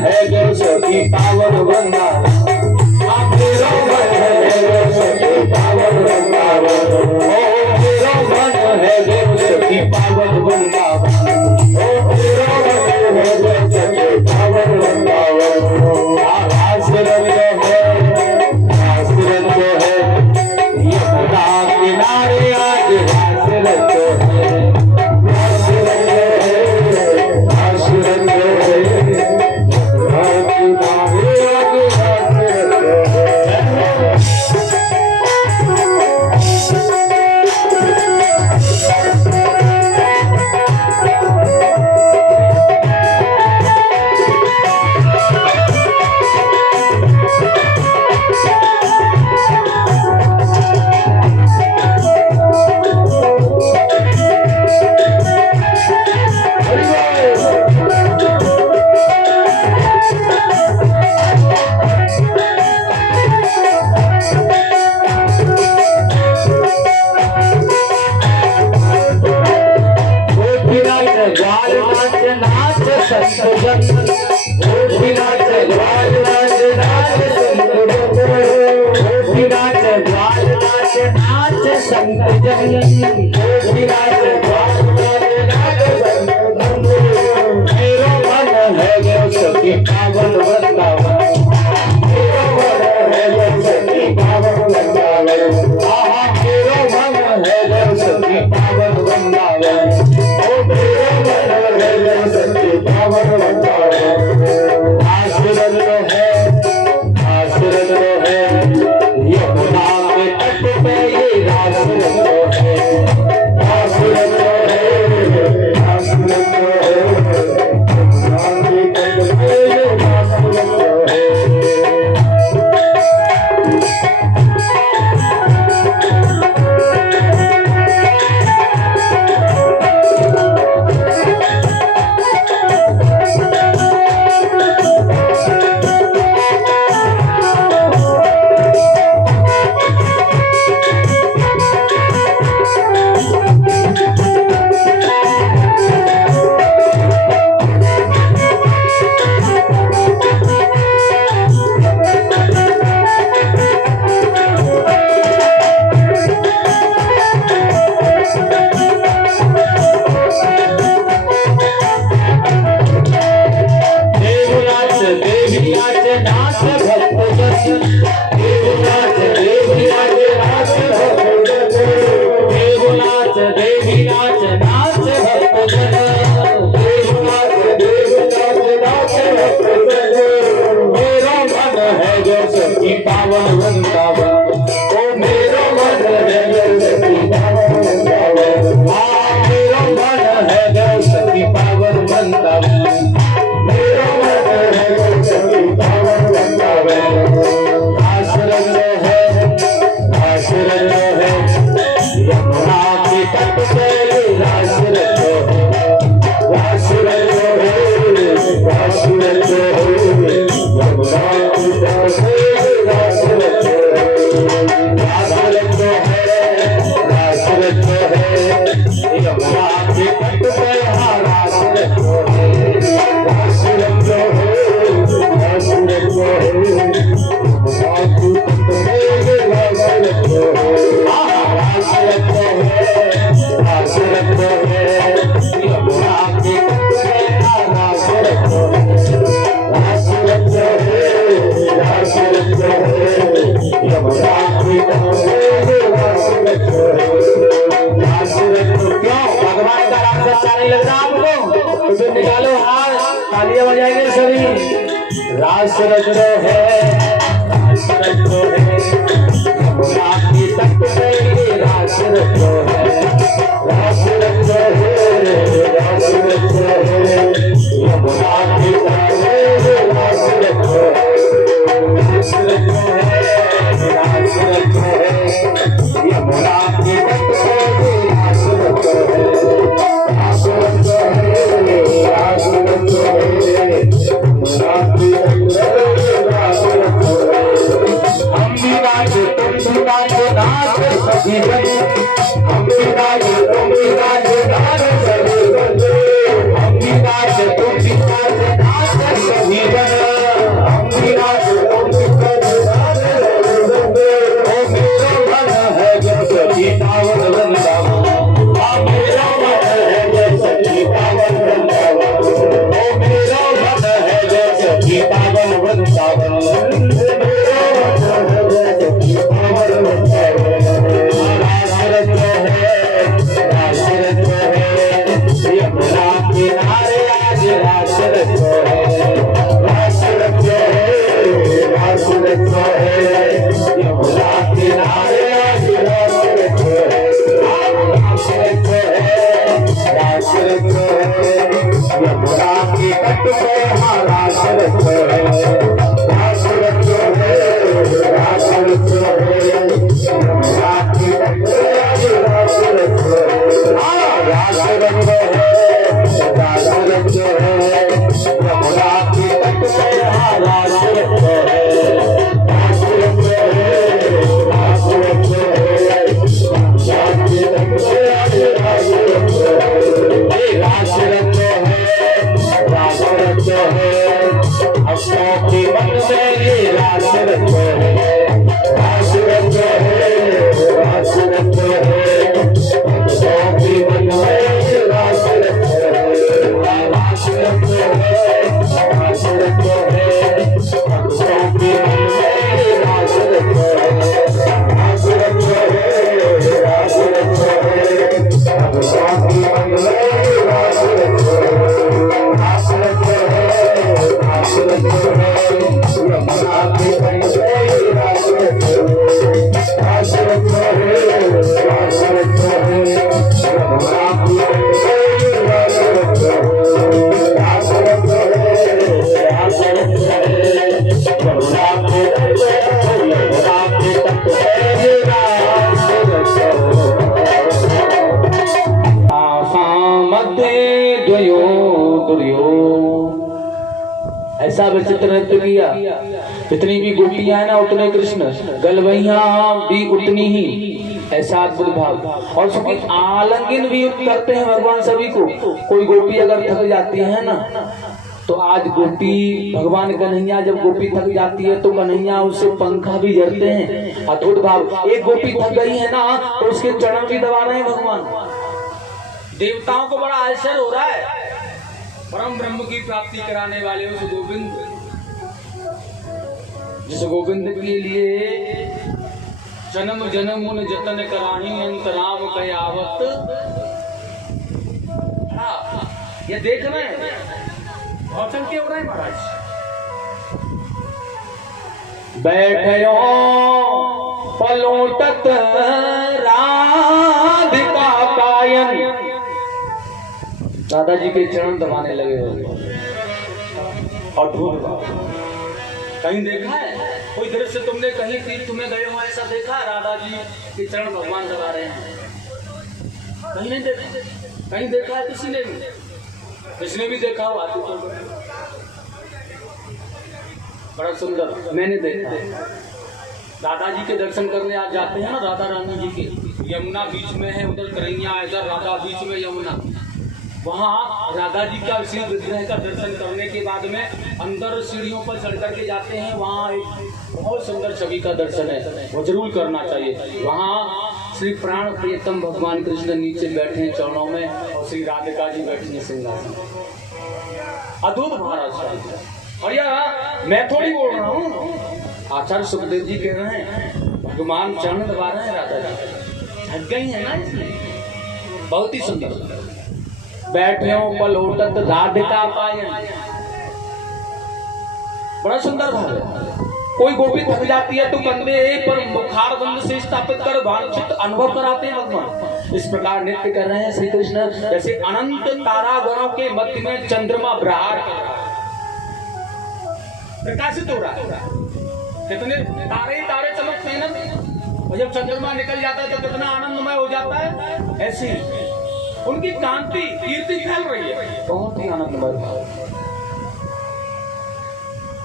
है जो सखी पावन वृंदावन, मेरो मन है जो सखी पावन वृंदावन, ओ मेरो मन है जो सखी पावन वृंदावन, ओ मेरो मन है जो सखी पावन वृंदावन। आश्रम जो है यमुना किनारे आज आश्रम जो है, हम भी रास रचो है यमुना किनारे आज रास रचो है रास रचो है रास रचो है यमुना किनारे आज रास रचो है रास रचो है रास रचो है यमुना के तट पे हाँ रास रचो है रास रचो है रास रचो है यमुना के तट पे आज रास रचो है हाँ रास रचो है रास रचो है यमुना के तट पे हाँ रास रचो है रास रचो है रास रचो है यमुना के तट पे आज रास रचो है रास रचो है रास रचो है अपनों के मन में ये रास रचो है रास रचो है रास रचो है अपनों के मन में ये रास रचो है रास रचो है रास रचो है अपनों के मन में ये रास रचो है रास रचो है रास रचो है अपनों के मन में ये रास रचो है रास रचो है रास रचो है यमुना के तट पे रास रचो है रास रचो है रास रचो है यमुना के तट पे रास रचो है रास रचो है रास रचो है यमुना के तट पे यमुना के तट पे रास रचो मध्ये द्वयो दुर्यो ऐसा विचित्र नृत्य किया जितनी भी गोपियां है ना उतने कृष्ण गलवैया भी उतनी ही ऐसा अद्भुत भाव और उसकी आलिंगन भी करते हैं भगवान सभी को। कोई गोपी अगर थक जाती है ना तो आज गोपी भगवान कन्हैया जब गोपी थक जाती है तो कन्हैया उससे पंखा भी जड़ते हैं। अद्भुत भाव। एक गोपी थक गई है ना तो उसके चरण भी दबा रहे हैं भगवान। देवताओं को बड़ा आश्चर्य हो रहा है। परम ब्रह्म की प्राप्ति कराने वाले उस गोविंद, जिस गोविंद के लिए जन्म जन्म उन जतन कराही अंतराम कयावत। ये देख रहे हैं भौचन के हो रहे हैं महाराज। बैठयो पलोटत राधिका कायन। दादाजी के चरण दबाने लगे हो और धूल। कहीं देखा है कोई दृश्य तुमने कहीं तीर्थ तुम्हें गए हो ऐसा देखा? राधा जी के चरण भगवान दबा रहे हैं। कहीं नहीं देखा? कहीं देखा है किसी ने भी? किसने भी देखा हो आती तो बड़ा सुंदर मैंने देखा। राधा जी के दर्शन करने आज जाते हैं ना, राधा रानी जी के। यमुना बीच में है, उधर कन्हैया, इधर राधा, बीच में यमुना। वहाँ राधा जी का श्री विग्रह का दर्शन करने के बाद में अंदर सीढ़ियों पर चढ़ करके जाते हैं। वहाँ एक बहुत सुंदर छवि का दर्शन है, वो जरूर करना चाहिए। वहाँ श्री प्राण प्रियतम भगवान कृष्ण नीचे बैठे हैं चरणों में और श्री राधिका जी बैठी हैं सिंहासन। अद्भुत महाराज। और यह मैं थोड़ी बोल रहा हूँ, आचार्य सुखदेव जी कह रहे हैं। भगवान चरण दबा रहे हैं, राधा जी झट गई है ना इसलिए। बहुत ही सुंदर। बैठे पलोटत राधिका पायन। बड़ा सुंदर भाव है। कोई गोपी थक जाती है तो कंधे पर मुखार बंद से स्थापित कर वांछित अनुभव कराते हैं भगवान। इस प्रकार नृत्य कर रहे हैं श्री कृष्ण, जैसे अनंत तारागणों के मध्य में चंद्रमा प्रहार कर रहा है, प्रकाशित हो रहा है। कितने तारे तारे चमकते हैं ना, और जब चंद्रमा निकल जाता है तो कितना आनंदमय हो जाता है। ऐसे उनकी कांति कीर्ति फैल रही है, बहुत ही आनंदमय।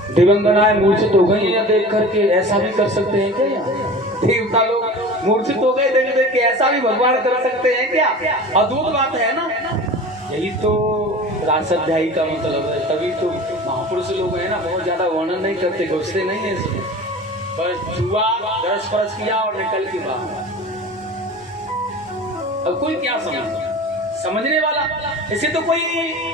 दिवंगनाएं मूर्छित हो गई या देख करके। ऐसा भी कर सकते हैं क्या? देवता लोग मूर्छित हो गए देख देख के, ऐसा भी भगवान कर सकते हैं क्या? अद्भुत बात है ना। यही तो रासाध्यायी का मतलब है। तभी तो महापुरुष लोग हैं ना, बहुत ज्यादा वर्णन नहीं करते, घुसते नहीं है इसमें, बस छुआ, दरस परस किया और निकल के बाहर। अब कोई क्या समझने वाला इसे तो कोई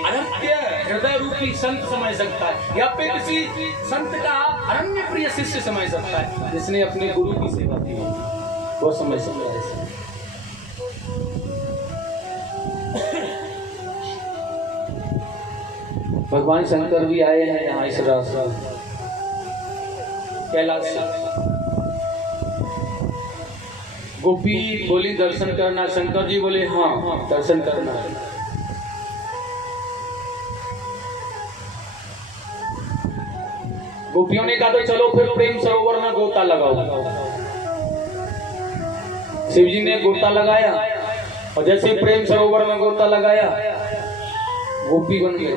अनंत्य हृदय रूपी संत समझ सकता है, या फिर किसी संत का अनन्य प्रिय शिष्य समझ सकता है, जिसने अपने गुरु की सेवा की, वो समझ सकता है। भगवान शंकर भी आए हैं यहाँ इस रास्ते कैलाश से। गोपी बोली दर्शन करना, शंकर जी बोले हाँ दर्शन करना है। गोपियों ने कहा तो चलो फिर प्रेम सरोवर में गोता लगाओ। शिव जी ने गोता लगाया और जैसे प्रेम सरोवर में गोता लगाया गोपी बन गए,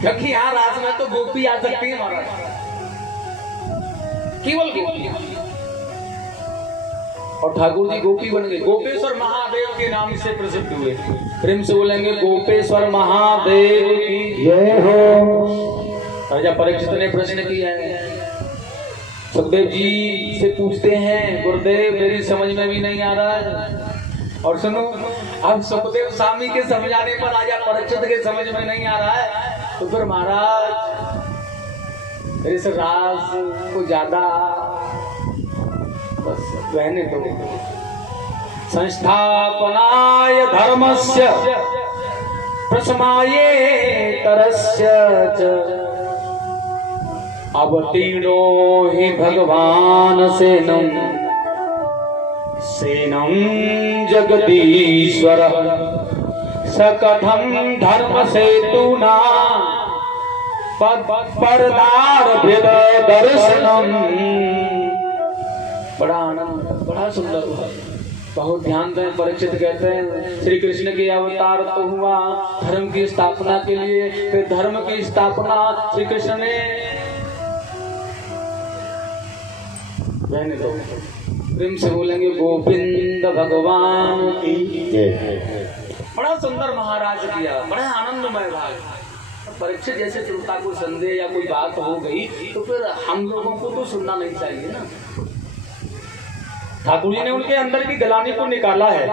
क्योंकि यहाँ रास में तो गोपी आ सकती है महाराज, केवल गोपी। और ठाकुर जी गोपी बन गए, गोपेश्वर महादेव के नाम से प्रसिद्ध हुए। प्रेम से बोलेंगे गोपेश्वर महादेव की जय हो। राजा परीक्षित ने प्रश्न किया है, सुखदेव जी से पूछते हैं गुरुदेव मेरी समझ में भी नहीं आ रहा है। और सुनो, अब सुखदेव स्वामी के समझाने पर राजा परीक्षित के समझ में नहीं आ रहा है, तो फिर महाराज इस राज को ज्यादा बस रहने दो। संस्थापनाय धर्मस्य प्रशमाये तरस्य च अवतीर्णो हि भगवान सेनं जगदीश्वर सकथं धर्म सेतुना पदारभ्य दर्शनम। बड़ा आनंद, बड़ा सुंदर, बहुत ध्यान दें। परीक्षित कहते हैं श्री कृष्ण के अवतार तो हुआ धर्म की स्थापना के लिए, फिर धर्म की स्थापना श्री कृष्ण ने रहने दो। प्रेम से बोलेंगे गोविंद भगवान की जय। बड़ा सुंदर महाराज किया, बड़ा आनंदमय भाग। परीक्षित जैसे श्रोता को संदेह या कोई बात हो गई तो फिर हम लोगों को तो सुनना नहीं चाहिए ना। ठाकुर जी ने उनके अंदर की गलानी को निकाला है,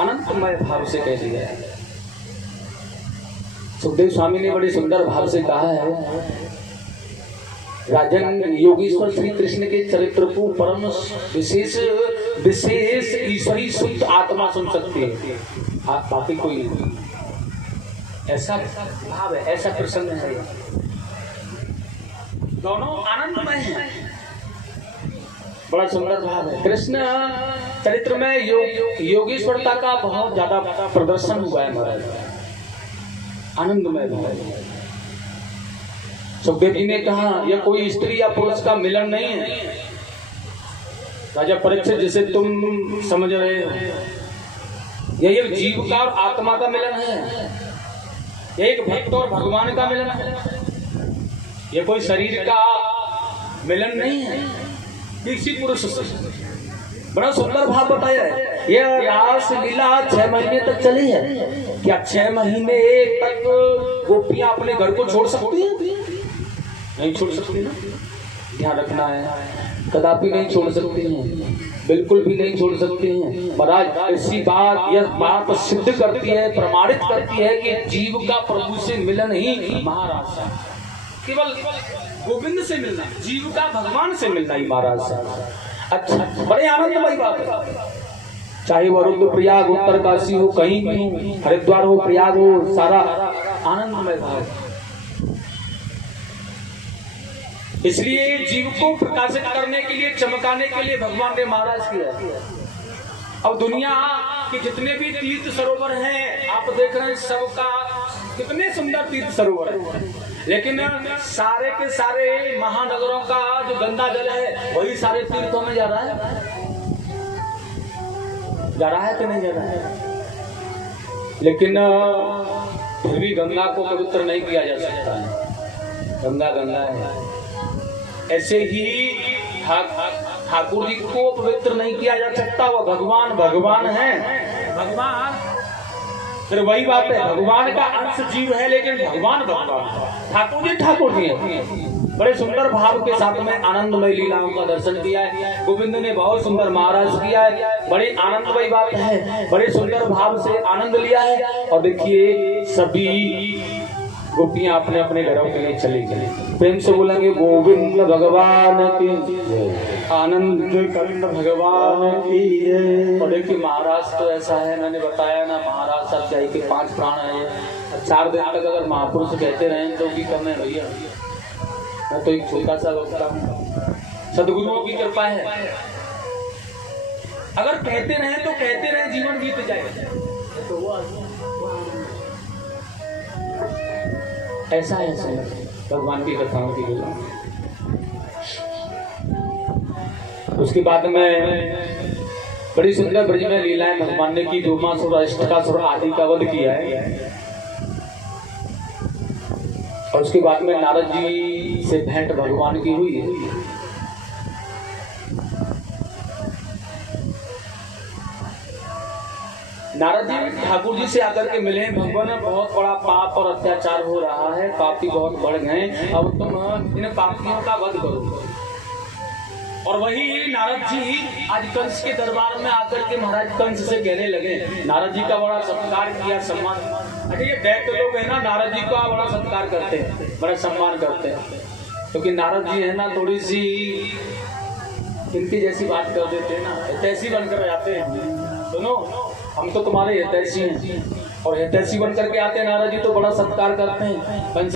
अनंतमय भाव से कह दिया है। सुखदेव स्वामी ने बड़े सुंदर भाव से कहा है, राजन योगीश्वर श्री कृष्ण के चरित्र को परम विशेष ईश्वरी शुद्ध आत्मा सुन सकती है, बाकी कोई नहीं। ऐसा भाव है, ऐसा प्रसंग है, दोनों आनंदमय हैं, बड़ा सुंदर भाव है। कृष्ण चरित्र में योगीश्वरता का बहुत ज्यादा प्रदर्शन हुआ है महाराज, आनंदमय भाव है। सुखदेव जी ने कहा यह कोई स्त्री या पुरुष का मिलन नहीं है। राजा परीक्षित जिसे तुम समझ रहे हो, यह एक जीव का और आत्मा का मिलन है, एक भक्त और भगवान का मिलन है। यह कोई शरीर का मिलन नहीं है किसी पुरुष से। बड़ा सुंदर भाव बताया है। यह रास लीला 6 महीने तक चली है। क्या 6 महीने तक गोपियां अपने घर को छोड़ सकती हैं? नहीं छोड़ सकती ना, ध्यान रखना है, कदापि नहीं छोड़ सकती हैं, बिल्कुल भी नहीं छोड़ सकती हैं। महाराज ऐसी बात, यह बात सिद्ध करती है, प्रमाणित करती है कि जीव का प्रभु से मिलन ही महाराज है, केवल गोविंद से मिलना, जीव का भगवान से मिलना ही महाराज है। अच्छा, बड़े आनंदमयी बात है। चाहे वह रुद्रप्रयाग उत्तरकाशी हो, कहीं भी हो, हरिद्वार हो, प्रयाग हो, सारा आनंदमय भाव है। इसलिए जीव को प्रकाशित करने के लिए, चमकाने के लिए भगवान ने महाराज किया। अब दुनिया के जितने भी तीर्थ सरोवर हैं, आप देख रहे हैं सबका कितने सुंदर तीर्थ सरोवर है, लेकिन सारे के सारे महानगरों का जो गंदा जल है वही सारे तीर्थों में जा रहा है। जा रहा है कि नहीं जा रहा है? लेकिन फिर भी गंगा को पवित्र नहीं किया जा सकता है। गंगा गंगा है। ऐसे ही ठाकुर जी को पवित्र नहीं किया जा सकता, वह भगवान भगवान है। भगवान फिर वही बात है, भगवान का अंश जीव है लेकिन भगवान भगवान। ठाकुर जी हैं। बड़े सुंदर भाव के साथ में आनंदमय लीलाओं का दर्शन किया है। गोविंद ने बहुत सुंदर महाराज किया है, बड़ी आनंदमयी बात है, बड़े सुंदर भाव से आनंद लिया है। और देखिए सभी गोपियां अपने अपने घरों के लिए चली गई। प्रेम से बोलेंगे गोविंद भगवान की, आनंद कंद भगवान की। और देखिए महाराष्ट्र ऐसा है, मैंने बताया ना, महाराष्ट्र सच्चाई के 5 प्राण है। 4 दिन तक अगर महापुरुष कहते रहें तो भी कम है भैया। मैं तो एक छोटा सा वक्ता हूँ, सदगुरुओं की कृपा है। अगर कहते रहें तो कहते रहें, जीवन बीत जाएगा। तो वो ऐसा है भगवान की कथाओं की लीला। उसके बाद में बड़ी सुंदर ब्रज में लीलाएं भगवान ने की। डोमासुर, अष्टकासुर आदि का वध किया है। और उसके बाद में नारद जी से भेंट भगवान की हुई है। नारद जी ठाकुर जी से आकर के मिले, भगवान बहुत बड़ा पाप और अत्याचार हो रहा है, पापी बहुत बढ़ गए, अब तुम इन पापियों का वध करो। और वही नारद जी आज कंस के दरबार में आकर के महाराज कंस से कहने लगे। नारद जी का बड़ा सत्कार किया, सम्मान। अच्छा ये दैत्य लोग है ना, नारद जी का बड़ा सत्कार करते हैं, बड़ा सम्मान करते हैं, क्योंकि नारद जी है ना थोड़ी सी इनकी जैसी बात कर देते हैं ना, हितैषी बनकर जाते हैं। सुनो, हम तो तुम्हारे हितैषी हैं, और हितैषी बन करके आते हैं। नारद जी तो बड़ा सत्कार करते हैं।